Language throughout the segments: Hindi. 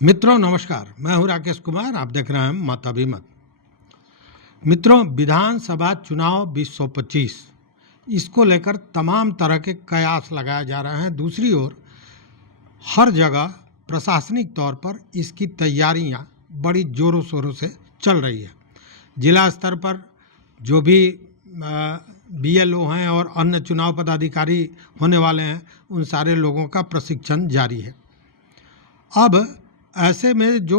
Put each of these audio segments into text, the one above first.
मित्रों नमस्कार, मैं हूं राकेश कुमार। आप देख रहे हैं मत अभिमत। मित्रों, विधानसभा चुनाव 2025 इसको लेकर तमाम तरह के कयास लगाए जा रहे हैं। दूसरी ओर हर जगह प्रशासनिक तौर पर इसकी तैयारियां बड़ी जोरों शोरों से चल रही है। जिला स्तर पर जो भी बीएलओ हैं और अन्य चुनाव पदाधिकारी होने वाले हैं, उन सारे लोगों का प्रशिक्षण जारी है। अब ऐसे में जो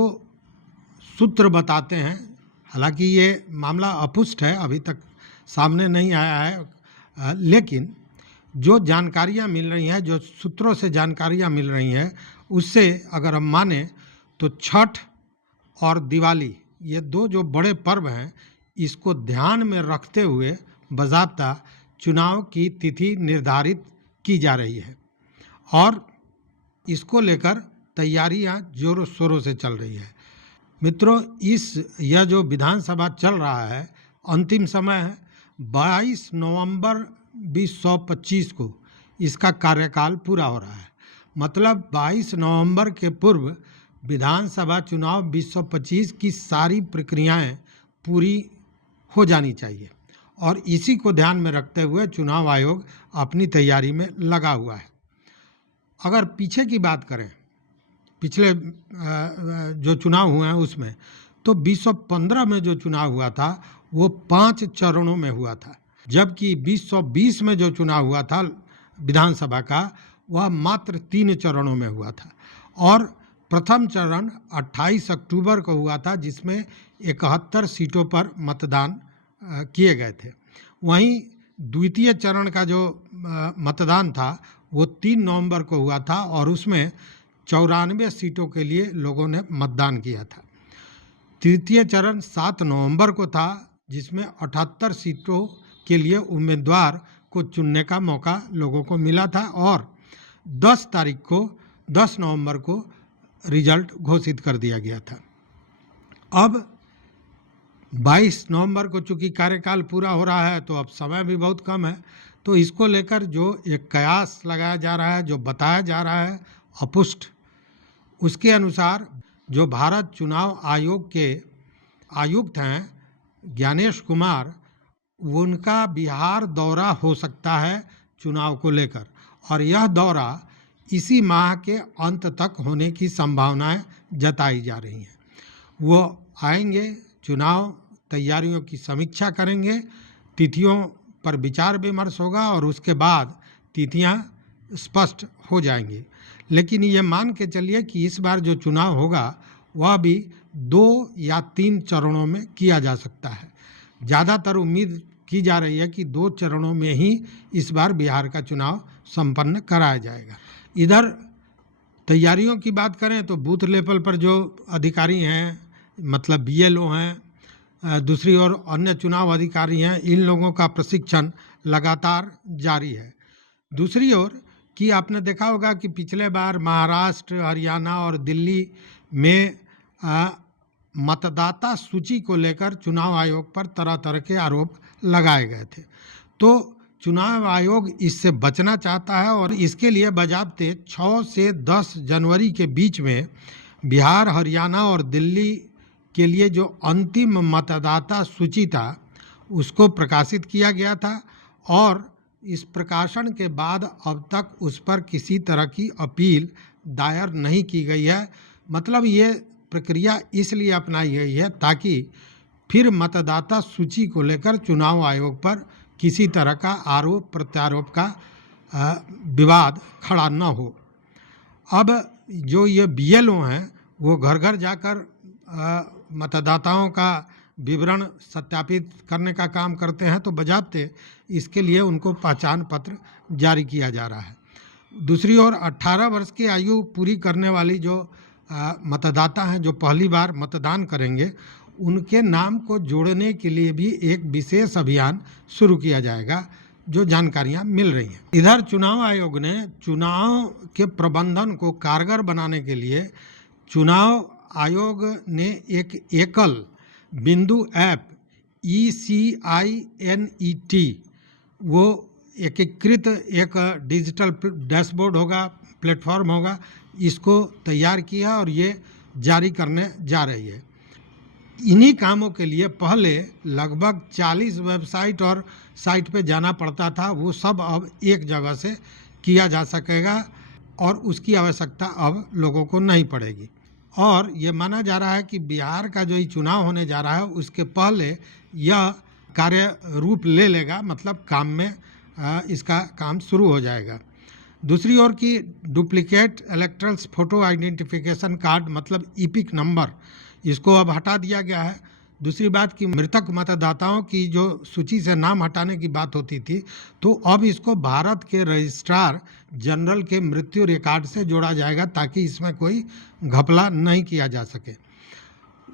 सूत्र बताते हैं, हालांकि ये मामला अपुष्ट है, अभी तक सामने नहीं आया है, लेकिन जो जानकारियां मिल रही हैं, जो सूत्रों से जानकारियां मिल रही हैं, उससे अगर हम माने तो छठ और दिवाली, ये दो जो बड़े पर्व हैं, इसको ध्यान में रखते हुए बाज़ाब्ता चुनाव की तिथि निर्धारित की जा रही है और इसको लेकर तैयारियां जोरों शोरों से चल रही है। मित्रों, यह जो विधानसभा चल रहा है, अंतिम समय है 22 नवंबर 2025 को इसका कार्यकाल पूरा हो रहा है। मतलब 22 नवंबर के पूर्व विधानसभा चुनाव 2025 की सारी प्रक्रियाएं पूरी हो जानी चाहिए और इसी को ध्यान में रखते हुए चुनाव आयोग अपनी तैयारी में लगा हुआ है। अगर पीछे की बात करें, पिछले जो चुनाव हुए हैं उसमें, तो 2015 में जो चुनाव हुआ था वो 5 चरणों में हुआ था, जबकि 2020 में जो चुनाव हुआ था विधानसभा का, वह मात्र 3 चरणों में हुआ था और प्रथम चरण 28 अक्टूबर को हुआ था, जिसमें 71 सीटों पर मतदान किए गए थे। वहीं द्वितीय चरण का जो मतदान था वो 3 नवंबर को हुआ था और उसमें 94 सीटों के लिए लोगों ने मतदान किया था। तृतीय चरण 7 नवंबर को था, जिसमें 78 सीटों के लिए उम्मीदवार को चुनने का मौका लोगों को मिला था और 10 नवंबर को रिजल्ट घोषित कर दिया गया था। अब 22 नवंबर को चूँकि कार्यकाल पूरा हो रहा है, तो अब समय भी बहुत कम है, तो इसको लेकर जो एक कयास लगाया जा रहा है, जो बताया जा रहा है अपुष्ट, उसके अनुसार जो भारत चुनाव आयोग के आयुक्त हैं ज्ञानेश कुमार, उनका बिहार दौरा हो सकता है चुनाव को लेकर और यह दौरा इसी माह के अंत तक होने की संभावनाएं जताई जा रही हैं। वो आएंगे, चुनाव तैयारियों की समीक्षा करेंगे, तिथियों पर विचार विमर्श होगा और उसके बाद तिथियां स्पष्ट हो जाएंगी। लेकिन ये मान के चलिए कि इस बार जो चुनाव होगा वह भी 2 या 3 चरणों में किया जा सकता है। ज़्यादातर उम्मीद की जा रही है कि 2 चरणों में ही इस बार बिहार का चुनाव संपन्न कराया जाएगा। इधर तैयारियों की बात करें तो बूथ लेवल पर जो अधिकारी हैं, मतलब बीएलओ हैं, दूसरी ओर अन्य चुनाव अधिकारी हैं, इन लोगों का प्रशिक्षण लगातार जारी है। दूसरी ओर कि आपने देखा होगा कि पिछले बार महाराष्ट्र, हरियाणा और दिल्ली में मतदाता सूची को लेकर चुनाव आयोग पर तरह तरह के आरोप लगाए गए थे। तो चुनाव आयोग इससे बचना चाहता है और इसके लिए बजाबते 6 से 10 जनवरी के बीच में बिहार, हरियाणा और दिल्ली के लिए जो अंतिम मतदाता सूची था उसको प्रकाशित किया गया था और इस प्रकाशन के बाद अब तक उस पर किसी तरह की अपील दायर नहीं की गई है। मतलब ये प्रक्रिया इसलिए अपनाई गई है ताकि फिर मतदाता सूची को लेकर चुनाव आयोग पर किसी तरह का आरोप प्रत्यारोप का विवाद खड़ा न हो। अब जो ये बीएलओ हैं वो घर घर जाकर मतदाताओं का विवरण सत्यापित करने का काम करते हैं, तो बजाते इसके लिए उनको पहचान पत्र जारी किया जा रहा है। दूसरी ओर 18 वर्ष की आयु पूरी करने वाली जो मतदाता हैं, जो पहली बार मतदान करेंगे, उनके नाम को जोड़ने के लिए भी एक विशेष अभियान शुरू किया जाएगा, जो जानकारियां मिल रही हैं। इधर चुनाव आयोग ने चुनाव के प्रबंधन को कारगर बनाने के लिए चुनाव आयोग ने एक एकल बिंदु ऐप ECINET, वो एकीकृत एक डिजिटल डैशबोर्ड होगा, प्लेटफॉर्म होगा, इसको तैयार किया और ये जारी करने जा रही है। इन्हीं कामों के लिए पहले लगभग 40 वेबसाइट और साइट पे जाना पड़ता था, वो सब अब एक जगह से किया जा सकेगा और उसकी आवश्यकता अब लोगों को नहीं पड़ेगी। और ये माना जा रहा है कि बिहार का जो ये चुनाव होने जा रहा है उसके पहले यह कार्य रूप ले लेगा, मतलब काम में इसका काम शुरू हो जाएगा। दूसरी ओर की duplicate electoral photo identification card मतलब ईपिक नंबर, इसको अब हटा दिया गया है। दूसरी बात कि मृतक मतदाताओं की जो सूची से नाम हटाने की बात होती थी, तो अब इसको भारत के रजिस्ट्रार जनरल के मृत्यु रिकॉर्ड से जोड़ा जाएगा ताकि इसमें कोई घपला नहीं किया जा सके।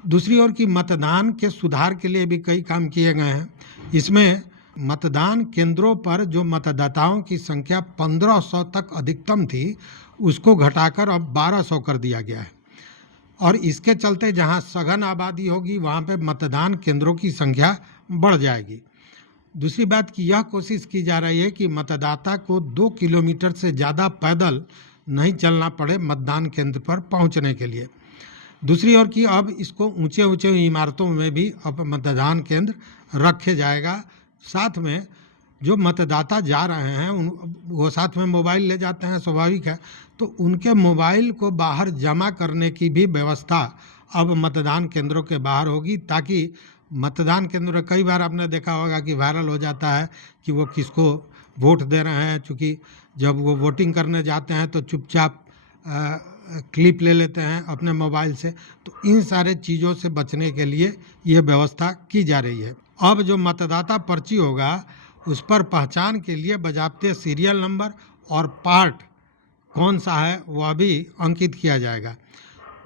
दूसरी ओर की मतदान के सुधार के लिए भी कई काम किए गए हैं। इसमें मतदान केंद्रों पर जो मतदाताओं की संख्या 1500 तक अधिकतम थी, उसको घटाकर अब 1200 कर दिया गया है। और इसके चलते जहां सघन आबादी होगी वहां पे मतदान केंद्रों की संख्या बढ़ जाएगी। दूसरी बात की यह कोशिश की जा रही है कि मतदाता को 2 किलोमीटर से ज़्यादा पैदल नहीं चलना पड़े मतदान केंद्र पर पहुंचने के लिए। दूसरी ओर की अब इसको ऊंचे ऊंचे इमारतों में भी अब मतदान केंद्र रखे जाएगा। साथ में जो मतदाता जा रहे हैं वो साथ में मोबाइल ले जाते हैं, स्वाभाविक है, तो उनके मोबाइल को बाहर जमा करने की भी व्यवस्था अब मतदान केंद्रों के बाहर होगी, ताकि मतदान केंद्र कई बार आपने देखा होगा कि वायरल हो जाता है कि वो किसको वोट दे रहे हैं, चूँकि जब वो वोटिंग करने जाते हैं तो चुपचाप क्लिप ले लेते हैं अपने मोबाइल से। तो इन सारे चीज़ों से बचने के लिए ये व्यवस्था की जा रही है। अब जो मतदाता पर्ची होगा उस पर पहचान के लिए बजाबते सीरियल नंबर और पार्ट कौन सा है वह भी अंकित किया जाएगा।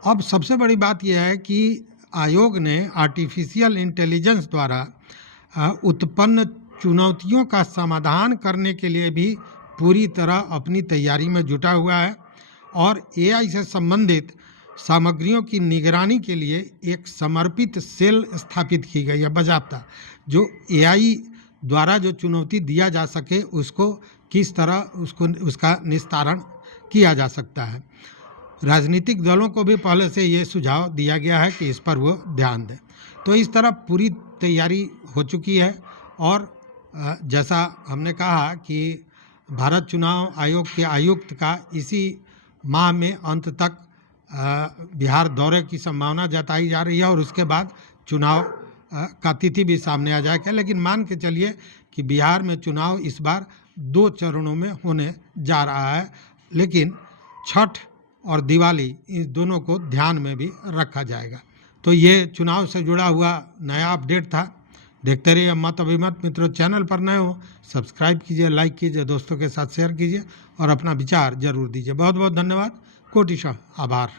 अब सबसे बड़ी बात यह है कि आयोग ने आर्टिफिशियल इंटेलिजेंस द्वारा उत्पन्न चुनौतियों का समाधान करने के लिए भी पूरी तरह अपनी तैयारी में जुटा हुआ है और एआई से संबंधित सामग्रियों की निगरानी के लिए एक समर्पित सेल स्थापित की गई है। बजाबता जो एआई द्वारा जो चुनौती दिया जा सके उसको किस तरह उसका निस्तारण किया जा सकता है। राजनीतिक दलों को भी पहले से ये सुझाव दिया गया है कि इस पर वो ध्यान दें। तो इस तरह पूरी तैयारी हो चुकी है और जैसा हमने कहा कि भारत चुनाव आयोग के आयुक्त का इसी माह में अंत तक बिहार दौरे की संभावना जताई जा रही है और उसके बाद चुनाव का तिथि भी सामने आ जाएगा। लेकिन मान के चलिए कि बिहार में चुनाव इस बार 2 चरणों में होने जा रहा है, लेकिन छठ और दिवाली इन दोनों को ध्यान में भी रखा जाएगा। तो ये चुनाव से जुड़ा हुआ नया अपडेट था। देखते रहिए मत अभिमत। मित्रों, चैनल पर नए हो सब्सक्राइब कीजिए, लाइक कीजिए, दोस्तों के साथ शेयर कीजिए और अपना विचार जरूर दीजिए। बहुत बहुत धन्यवाद, कोटिशः आभार।